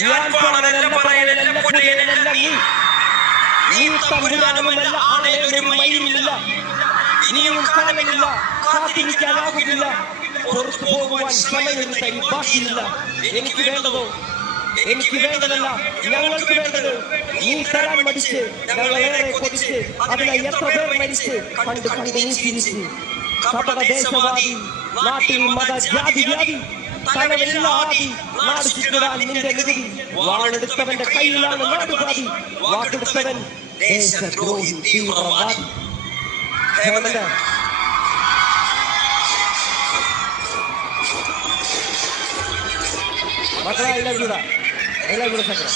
ഞാൻ പോണതല്ല പറയലല്ല പുതിയനല്ല നീ തമ്പുരാനുമല്ല ആണേലൊരു മയിലില്ല ഇനിയും കാലമില്ല കാത്തിരിക്കാനാകുന്നില്ല പുറത്തു പോകുവാൻ സമയം തരി ബാക്കിയില്ല എനിക്ക് വേണ്ടതല്ല ഞങ്ങൾക്ക് വേണ്ടത് നീ തരാൻ മടിച്ച് ഞങ്ങളേറെ കൊതിച്ച് അതിനായി എത്ര പേർ മരിച്ച് കണ്ട് നീ ചിരിച്ച് കപട ദേശവാദി നാട്ടിൽ മത ജാതി വ്യാധി തലവെല്ല ആദി നാട് ചുറ്റിടാൻ നിന്റെ നികുതി വാളെടുത്തവന്റെ കയ്യിലാണ് നാടുപാതി വാക്കെടുത്തവൻ ദേശദ്രോഹി തീവ്രവാദി. ഹേമന്ത് മക്കളെ എല്ലാം കൂടെ സക്കറ